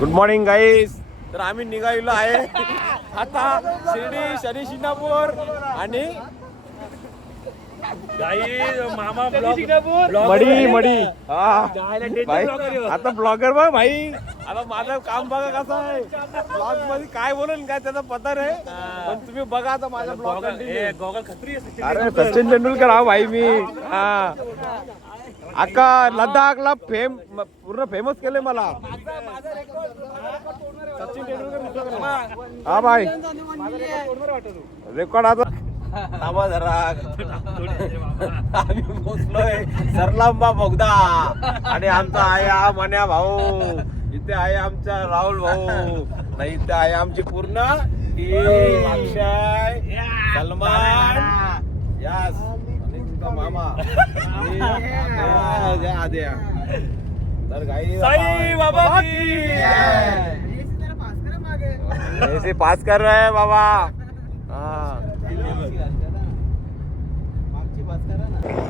Good morning गाईस. तर आम्ही निघालेलो आहे आता शिर्डी शनी शिंगणापूर आणि मामा मडी मडी. भाई आता ब्लॉगर बघ भाई. आता माझं काम बघा कसं आहे. ब्लॉग मध्ये काय बोलेल काय त्याचा पता नाही, पण तुम्ही बघा आता माझा ब्लॉग. गॉगल खत्री अरे सचिन तेंडुलकर हा भाई मी. हा अक्का लडाखला पूर्ण फेमस केले मला सचिन तेंडुलकर. हा भाई रेकॉर्ड आता थांबा जरा. आम्ही पोचलोय सरलांबा बोगदा आणि आमचा आहे हा मन्या भाऊ. इथे आहे आमचा राहुल भाऊ. नाही इथे आहे आमची पूर्ण टीम. अक्षय, सलमान, यास आणि तुमचा मामा आद्या. तर काही साई बाबा ऐसे पास कर रहे हैं बाबा. हा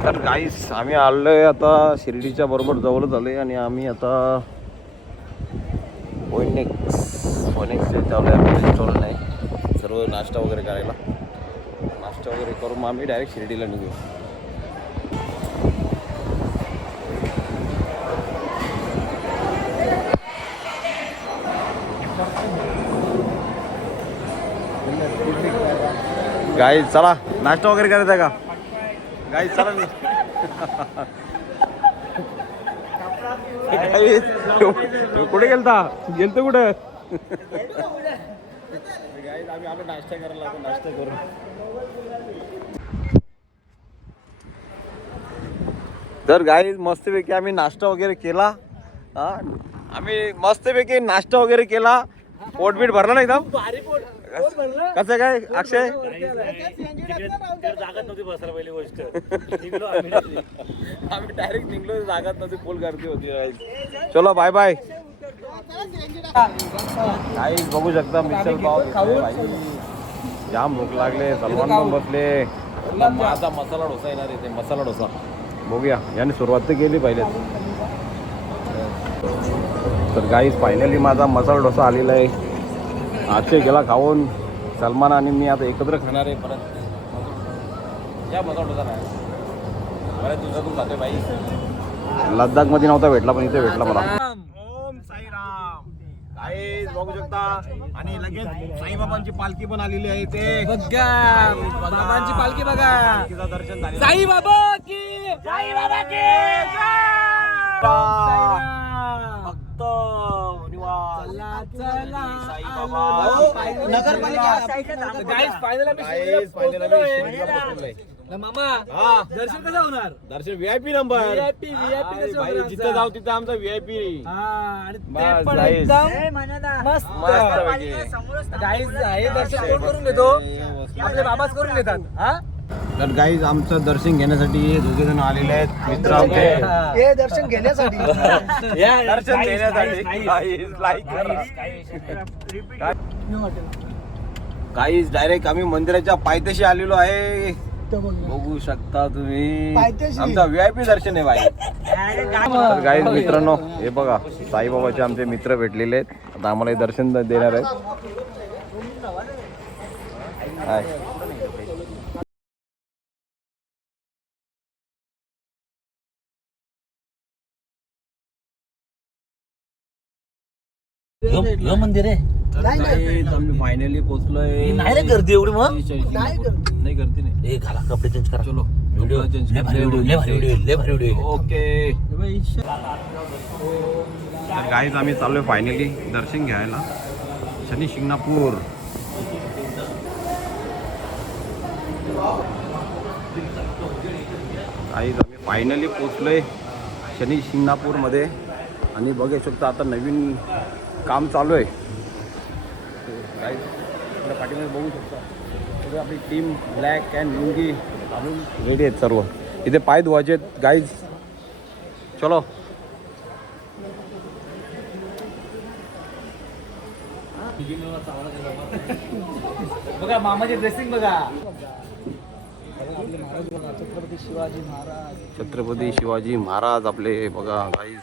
तर गाईस आम्ही आलोय आता शिर्डीच्या बरोबर जवळच आलोय आणि आम्ही आता फोनेक्सचे चालू आहे. आपल्या रेस्टॉरंट आहे. सर्व नाश्ता वगैरे करायला. नाश्ता वगैरे करून मग आम्ही डायरेक्ट शिर्डीला निघू. गाईस चला नाश्ता वगैरे करायचा आहे का गाईस? चला मी कुठे गेलता कुठे? गाईस आम्ही आलो नाश्ता करायला. नाश्ता करू. तर गाईस मस्तपैकी आम्ही नाश्ता वगैरे केला. आम्ही मस्तपैकी नाश्ता वगैरे केला. पोटबीट भरला नाही एकदम. कसं काय अक्षय? जागात नव्हती बसायला पहिली गोष्ट. आम्ही डायरेक्ट निघलो. जागात नव्हती, फुल गर्दी होती. चलो बाय बाय. काही बघू शकता मिसळ पाव जाम भूक लागले. सलमान पण बसले. माझा मसाला डोसा येणार आहे. ते मसाला डोसा बघूया. याने सुरुवात तर केली पहिले. तर गाईस फायनली माझा मसाला डोसा आलेला आहे. अक्षय गेला खाऊन. सलमान आणि मी आता एकत्र खाणार आहे परत. या मसाला डोसा नाही बऱ्याच दिवसातून खातोय बाई. लद्दाख मध्ये नव्हता भेटला पण इथे भेटला मला. ओम साईराम. गाईस बघू शकता. आणि लगेच साईबाबांची पालखी पण आलेली आहे. ते बघा बाबांची पालखी बघा. पालखीचं दर्शन झाले. साई बाबा की साई बाबा की भक्त मामा दर्शन कसं होणार? दर्शन व्हीआयपी नंबर. VIP जिथं जाऊ तिथं आमचा व्हीआयपी. दर्शन कोण करून घेतो? आपले बाबाच करून घेतात. तर गाईज आमचं दर्शन घेण्यासाठी दोघे जण आलेले आहेत. मित्र आमचे दर्शन घेण्यासाठी दर्शन घेण्यासाठी गाईज डायरेक्ट आम्ही मंदिराच्या पायथ्याशी आलेलो आहे. बघू शकता तुम्ही आमचा व्हीआयपी दर्शन आहे बाई. तर गाईज मित्रांनो हे बघा साईबाबाचे आमचे मित्र भेटलेले आहेत. आता आम्हाला हे दर्शन देणार आहेत. मंदिर आहे. आम्ही फायनली पोहोचलोय. नाही रे गर्दी एवढी. मग नाही गर्दी नाही. घाला कपडे चेंज करा. चलो व्हिडिओ लय भारी व्हिडिओ. ओके. तर गाईज आम्ही चाललोय फायनली दर्शन घ्यायला शनी शिंगणापूर. गाईज आम्ही फायनली पोचलोय शनी शिंगणापूर मध्ये. आणि बघू शकता आता नवीन काम चालू आहे. गाईज आपल्या पाठीमध्ये बघू शकता आपली टीम ब्लॅक अँड लुंगी घालून रेडी आहेत सर्व. इथे पाय धुवायचे आहेत गाईज. चलो बघा मामाची ड्रेसिंग बघा. छत्रपती शिवाजी महाराज आपले बघा गाईज.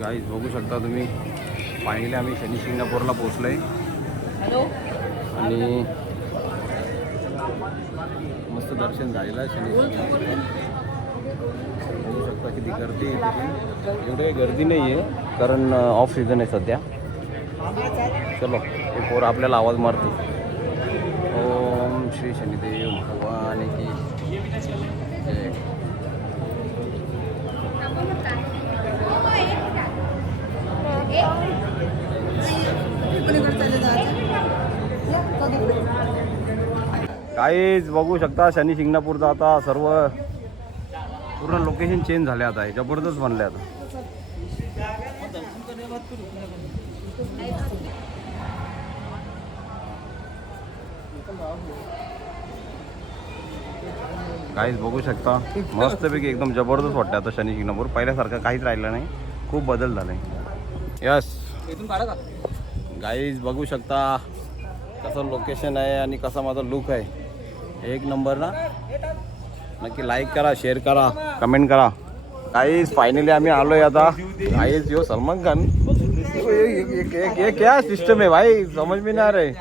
गाईज बघू शकता तुम्ही, फायनली आम्ही शनी शिंगणापूरला पोहोचलोय आणि मस्त दर्शन झालेलं आहे शनी शिंगणापूरला. बघू शकता किती गर्दी आहे तिथे. एवढे गर्दी नाही आहे कारण ऑफ सीझन आहे सध्या. चलो ते पोर आपल्याला आवाज मारतो. ओम श्री शनिदेव भगवान की जय. काहीच बघू शकता शनी शिंगणापूरचा आता सर्व पूर्ण लोकेशन चेंज झाले आता. आहे जबरदस्त बनले आता. काहीच बघू शकता मस्तपैकी एकदम जबरदस्त वाटतं आता शनी शिंगणापूर. पहिल्यासारखं काहीच राहिलं नाही, खूप बदल झालाय. यस गाईज बघू शकता कसं लोकेशन आहे आणि कसा माझा लुक आहे. एक नंबर ना. नक्की लाईक करा, शेअर करा, कमेंट करा. गाईज फायनली आम्ही आलोय आता. गाईज यो सलमान खान ये क्या सिस्टम है भाई, समझ में नहीं आ रहे.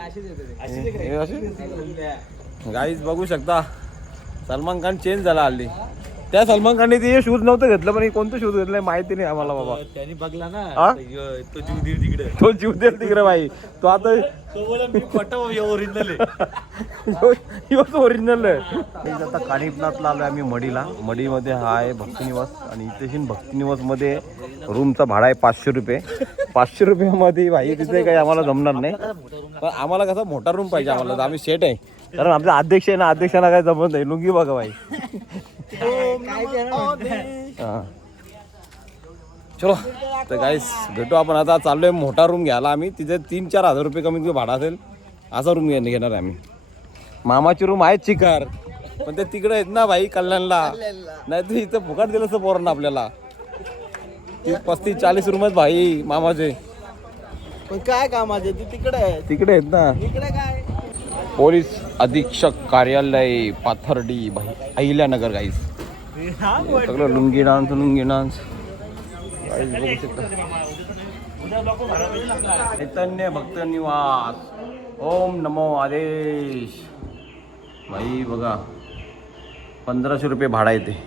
गाईज बघू शकता सलमान खान चेंज झाला हल्ली. त्या सलमान खानने ते शूज नव्हतं घेतलं, पण कोणतं शूज घेतलंय माहिती नाही आम्हाला बाबा. त्यांनी बघला ना हा? तो जीव देईल तिकडे, तो जीव देईल तिकडे भाई. तो आता ओरिजिनल आहे. आता कानिपनाथला आलोय आम्ही मडीला. मडीमध्ये हा आहे भक्तिनिवास आणि इथे भक्तिनिवासमध्ये रूमचा भाडा आहे 500 रुपये. 500 रुपयामध्ये भाई तिथे काही आम्हाला जमणार नाही. पण आम्हाला कसा मोठा रूम पाहिजे आम्हाला. तर आम्ही सेट आहे कारण आमचा अध्यक्ष आहे ना, अध्यक्षांना काय जमत नाही. लुंगी बघा भाई. हां चलो तर गाईस भेटू आपण. आता चाललोय मोठा रूम घ्यायला आम्ही. तिथे 3-4 हजार रुपये कमीत कमी भाडा असेल असा रूम घेणार आहे आम्ही. मामाची रूम आहेत चिकार, पण ते तिकडे आहेत ना भाई कल्याणला. नाही तर इथं फुकाट दिलं असं पोरांना आपल्याला. 35-40 रूम आहेत भाई मामाचे. पण काय कामाचे तू तिकडे आहे, तिकडे आहेत ना. तिकडे काय पोलीस अधीक्षक कार्यालय पाथर्डी भाई अहिल्यानगर. गाईस सगळं लुंगी डान्स बघू शकता. चैतन्य भक्त निवास. ओम नमो आदेश. भाई बघा 1500 रुपये भाडा येते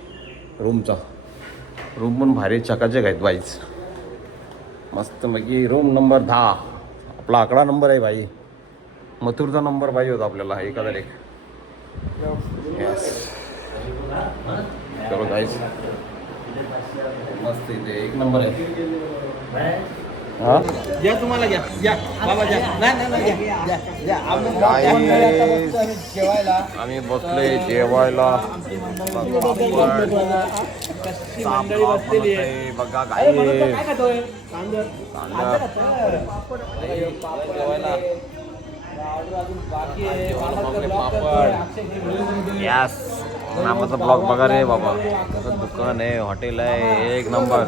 रूमचा. रूम पण भारी चकाचक आहेत बाईच. मस्त मग रूम नंबर 10. आपला आकडा नंबर आहे भाई. मथुरचा नंबर पाहिजे होता आपल्याला 1001. यस चलो गाईस मस्त इथे एक नंबर आहे. हा घ्या, तुम्हाला घ्या घ्या बाबा घ्या. नाही घ्या घ्या. आम्ही बसलोय जेवायला. बघा काय यस नामाचा ब्लॉग बघा रे बाबा. कसं दुकान आहे, हॉटेल आहे, एक नंबर.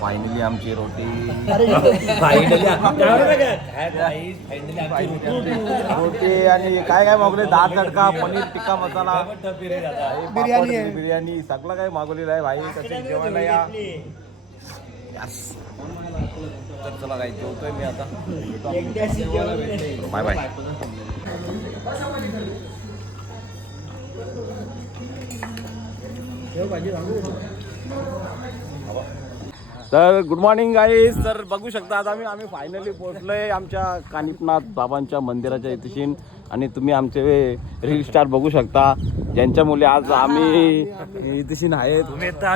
फायनली आमची रोटी. रोटी आणि काय काय मागवले. दाल तडका, पनीर टिक्का मसाला, बिर्याणी सगळं काय मागवलेलं आहे भाई. कसे जेवायला या. यस तर चला काय जेवतोय मी आता. Bye bye. तर गुड मॉर्निंग गाईज. तर बघू शकता आता आम्ही फायनली पोहोचलोय आमच्या कानिपनाथ बाबांच्या मंदिराच्या इथेशीन. आणि तुम्ही आमचे रील स्टार बघू शकता ज्यांच्यामुळे आज आम्ही इथेशीन आहेत.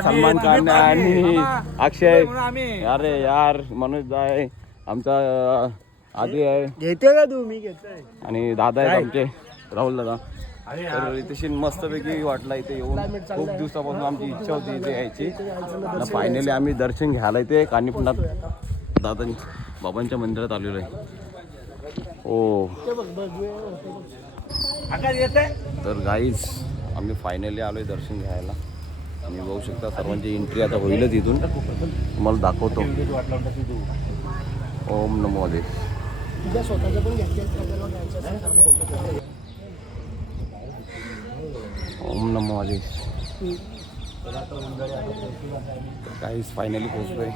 सलमान खान आणि अक्षय. अरे यार मनोज आहे आमचा, आधी आहे. घेते का तू? मी घेतोय. आणि दादा आहेत आमचे राहुल दादा. तर इथे मस्तपैकी वाटला इथे येऊन. खूप दिवसापासून आमची इच्छा होती इथे यायची. फायनली आम्ही दर्शन घ्यायला इथे कानिपनाथ दादा बाबांच्या मंदिरात आलेलो आहे. हो तर गाईज आम्ही फायनली आलोय दर्शन घ्यायला. तुम्ही बघू शकता सर्वांची एंट्री आता होईलच इथून. तुम्हाला दाखवतो. ओम नमो हरे. तुझ्या स्वतःचं पण घेतलं ओम नमो हरे. काहीच फायनली पोहोचलोय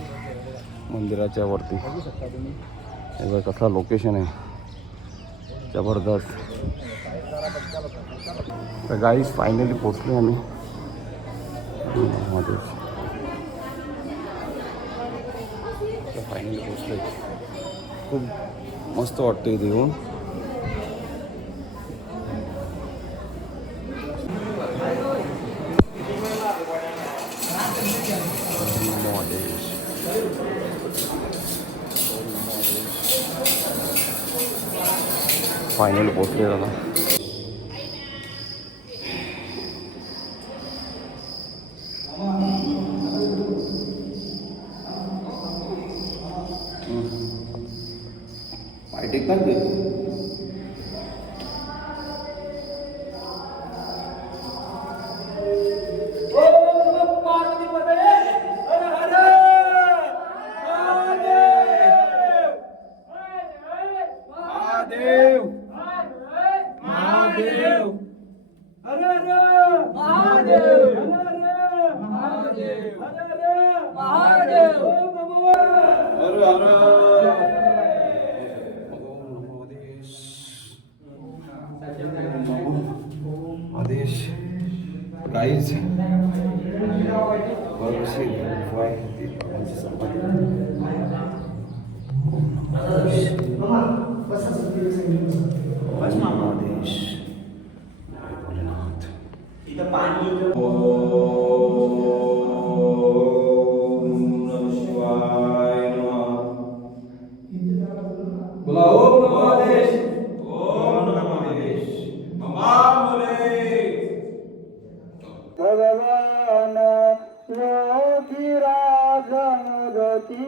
मंदिराच्या वरती. हे बघ कसं लोकेशन आहे, जबरदस्त. तर गाईस फायनली पोहोचलो आम्ही फायनली पोहोचलोय. खूप मस्त वाटतं इथे येऊन. फायनली पोहोचले दादा. पाय टेकतात ते. आदेश गाईज भगवान योगी राजनुगती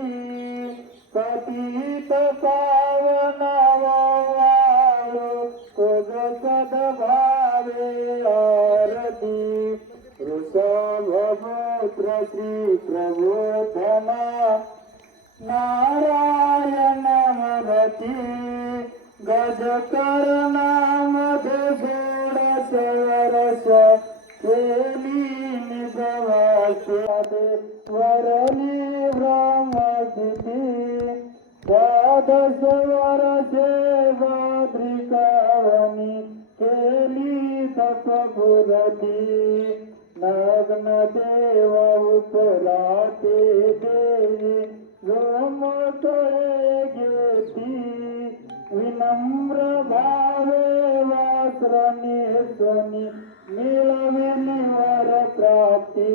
पतित पावन सद भावे आरती ऋषभपुत्र श्री प्रबोधना नारायण मनती गजकर नाम षोडश वर्ष केली निजवासे वरली ब्रह्मस्थिती द्वादश वर्षे भद्रिकावनी केली तपपुरती नग्न देव उपराते देवी गोमतळे घेती विनम्र भावे वासरणी सोनी मिळविली वर प्राप्ती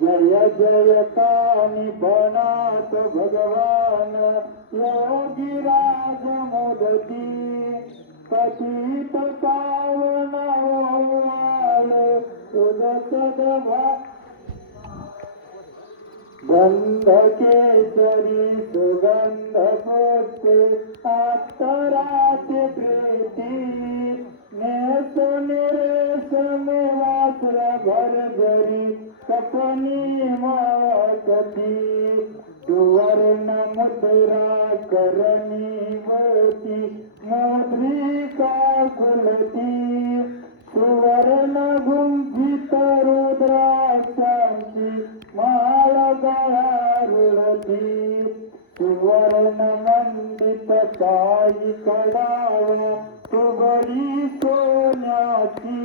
जय जय कानी बनात भगवान योगी राज मोदती पतित पावन उदत गंध केसरी सुगंध पुष्पे अत्तराचे प्रीती नेसन रेशमी वासर भरभरी सपनी माकती सुवर्ण मुद्रा करणी मोती मुद्रिका कुलती सुवर्ण गुंफित रुद्राक्षांची माळ गळा रुळती सुवर्ण मंडित साई कडावा तुबरी सोन्याची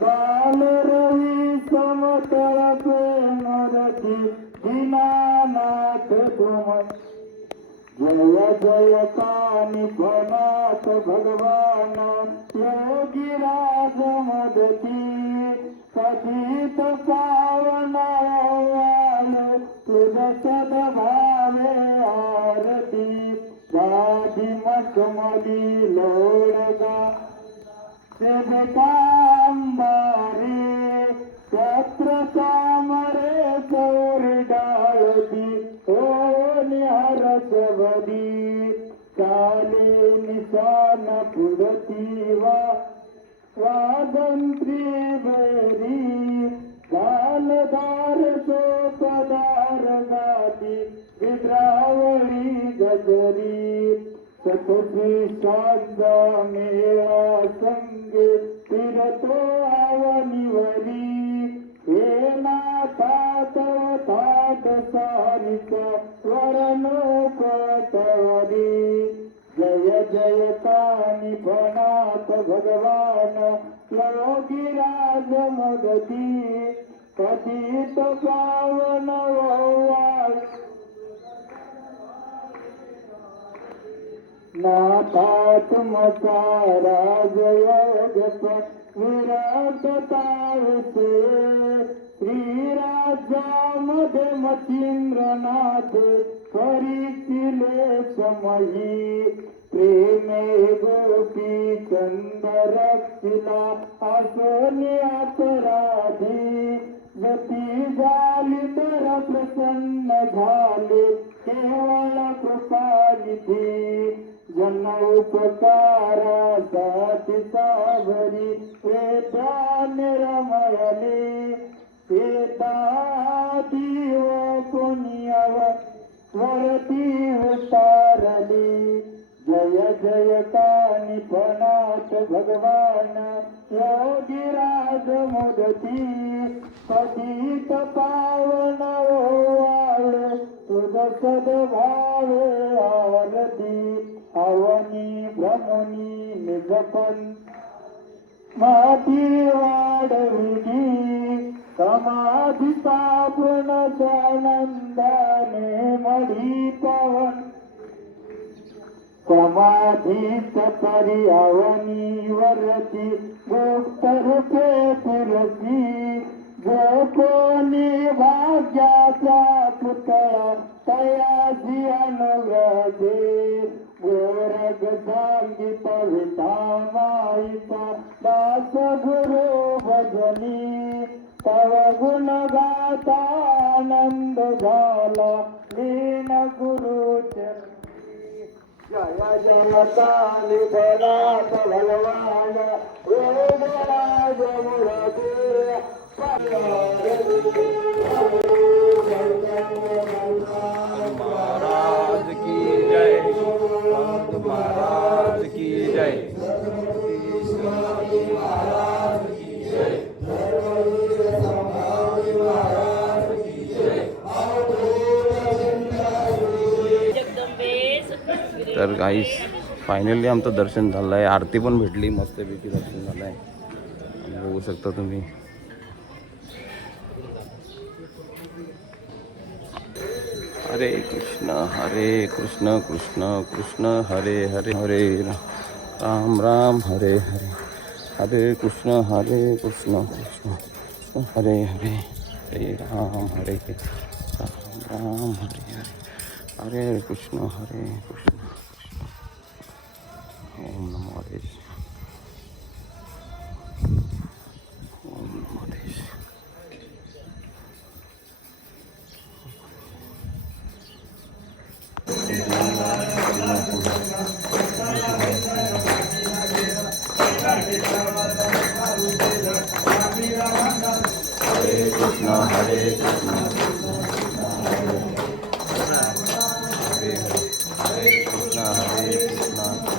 बाल रवी समतळ प्रेमरती दीनानाथ तुम जय जय कानी बनात भगवान योगी राज मदती पतित पावन तुझ सद भावे आरती गादी मखमली लोळगा सेवकांबारे छत्र चामरे चौरी डाळती ओ निहरसवदी काले निशान पुरती वादंत्री बैरी काल सतती शांता मेळा संगे फिरतो आवनीवरी हे नाथा तव तात सारिका वरनो पटवरी जय जय कानी फणात भगवान योगीराज मदती कथित पावन वाळ नाथात मचा राजयोग विराट तावसे श्रीराजामध्ये मचिंद्रनाथ करीतिले समही प्रेमे गोपी चंदरक्षिला आसोनी अपराधी गती झाली तर प्रसन्न झाले केवळ कृपानिधी जन उपकारासाठी सागरी वेदा निरमयले वेदा दिव कोणीयव वरती उतारली जय जय कानी फणात भगवान योगीराज मुदती पतित पावन ओवाळ तुझ सद्भाव आरती अवनी भ्रमुनी निजपन माती वाढविली समाधी स्थापन आनंदाने मढी पवन समाधीत परी अवनी वरती गुप्त रूपे फिरती जो कोणी भाग्याचा पुतळा तयासी अनुग्रहे गोरग सांगित विठामाईचा दास गुरु भजनी तव गुण गाता आनंद झाला लीन गुरुचे जय जय काली फणात भगवान योगराज मुरती महाराज की जय, संत महाराज की जय। तर गाईस फायनली आमचं दर्शन झालं आहे, आरती पण भेटली, मस्तपैकी दर्शन झालं आहे, बघू शकता तुम्ही। हरे कृष्ण कृष्ण कृष्ण हरे हरे हरे राम राम हरे हरे हरे कृष्ण कृष्ण कृष्ण हरे हरे हरे राम राम हरे हरे हरे कृष्ण ओम नमो देश ओम नमो देश। हरे कृष्ण हरे कृष्ण हरे कृष्ण हरे कृष्ण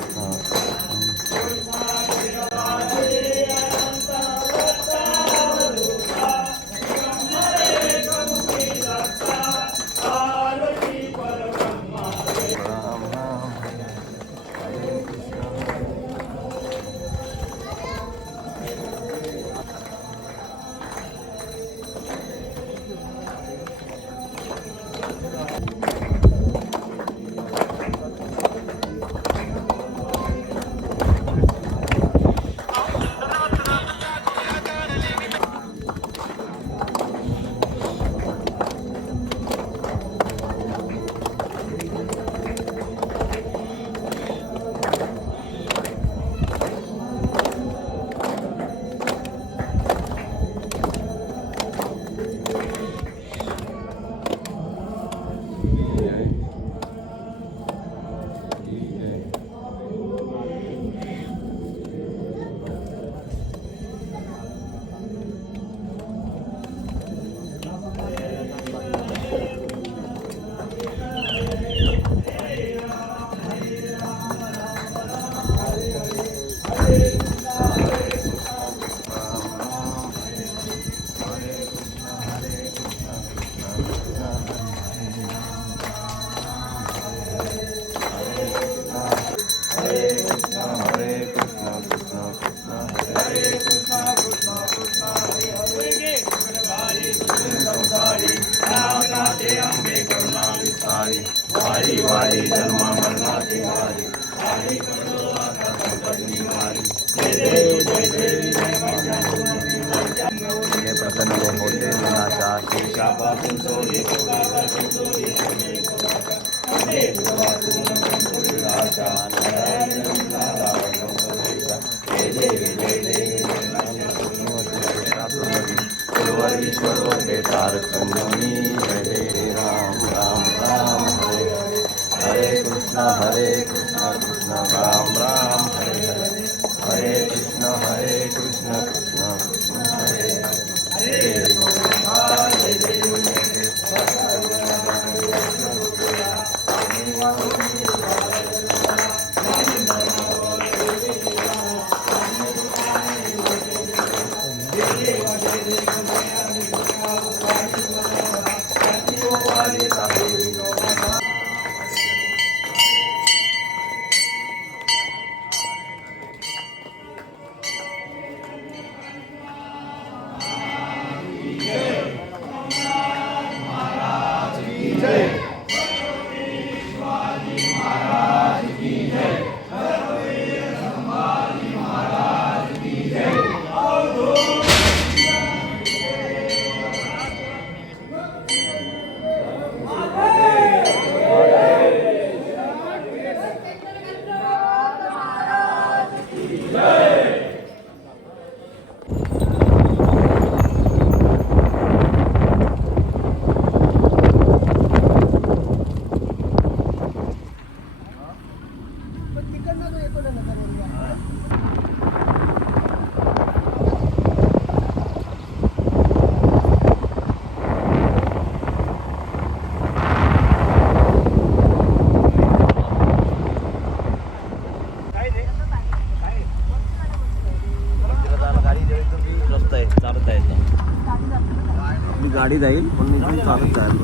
वारी जन्म मरणाची वारी आली पडलो आता संपत्ती वारी हे प्रसन्न होते मनाच्या शेषापासून सोडी ईश्वर होते तारक संगमी हरे राम राम राम हरे हरे कृष्ण कृष्ण राम राम हरे हरे हरे कृष्ण कृष्ण कृष्ण हरे हरे गाडी जाईल पण इथून चालत जाईल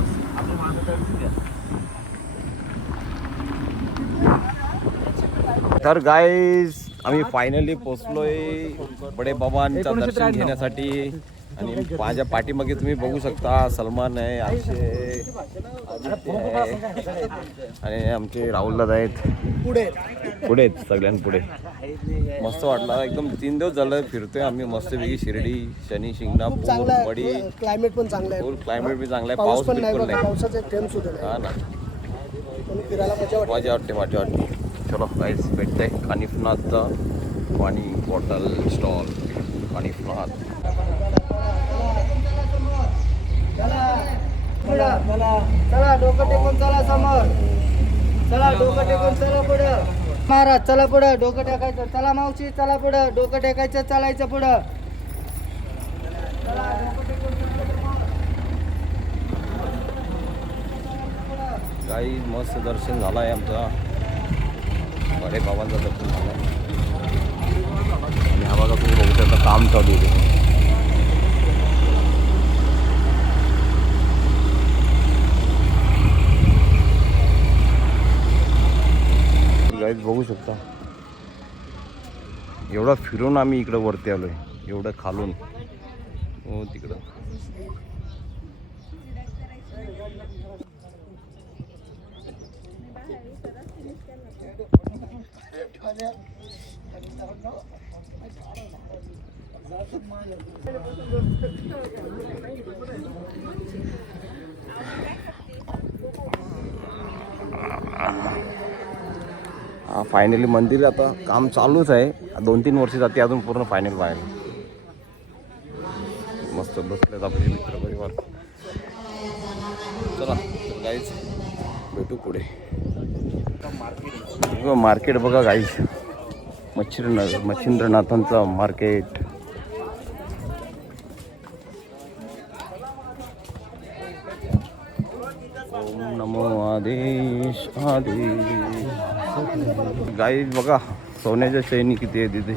तर गाईज आम्ही फायनली पोचलोय बडे बाबांचं दर्शन घेण्यासाठी आणि माझ्या पाठीमागे तुम्ही बघू शकता सलमान आहे आमचे आदित्य आहे आणि आमचे राहुलदादा आहेत पुढे सगळ्यांपुढे मस्त वाटलं एकदम 3 दिवस झालं फिरतोय आम्ही मस्तपैकी शिर्डी शनी शिंगणापूर मडी क्लायमेट पण चांगलं आहे. फुल क्लायमेट बी चांगला आहे पाऊस पण बिलकुल नाही, नाही पावसाचा एक थेंब सुद्धा नाही. हा ना पण फिरायला मजा वाटते. मजा वाटते चलो गाईस भेटतंय कानिफनाथचा पाणी बॉटल स्टॉल कानिफनाथ चला डोकं टेकून चला समोर चला डोकं टेकून चला पुढं महाराज चला पुढं डोकं टेकायचं चला मावशी चला पुढं डोकं टेकायचं चालायचं पुढं चला डोकं टेकून काही मस्त दर्शन झालं आहे आमचा बडे बाबांचं दर्शन झालं आणि हा बघा तुम्ही बघू शकता काम चालू आहे गाईज बघू शकता एवढा फिरून आम्ही इकडं वरती आलोय एवढं खालून हो तिकडं फायनली मंदिर आता काम चालूच आहे 2-3 वर्ष जाते अजून पूर्ण फायनल व्हायला मस्त बसलेत आपले मित्र परिवार चला गाईज भेटू पुढे मार्केट बघा गाईज मच्छिंद्रनाथांचं मार्केट ओम नमो आदेश गाईज बघा सोन्याच्या चैनी किती आहे तिथे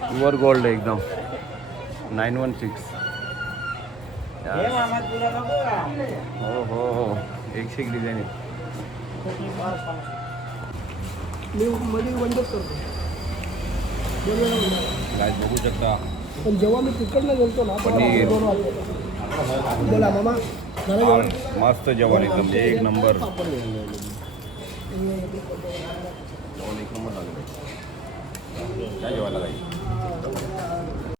प्युअर गोल्ड आहे एकदम 916 हो 101 डिझाईन आहे मी मध्ये बंदच करतो गाईज बघू शकता पण जेव्हा मी तिकडनं गेलतो ना पनीर. बोला मामा मस्त जेवण एकदम एक नंबर जेवण एक नंबर झालेलं आहे. काय जेवायला जाईल?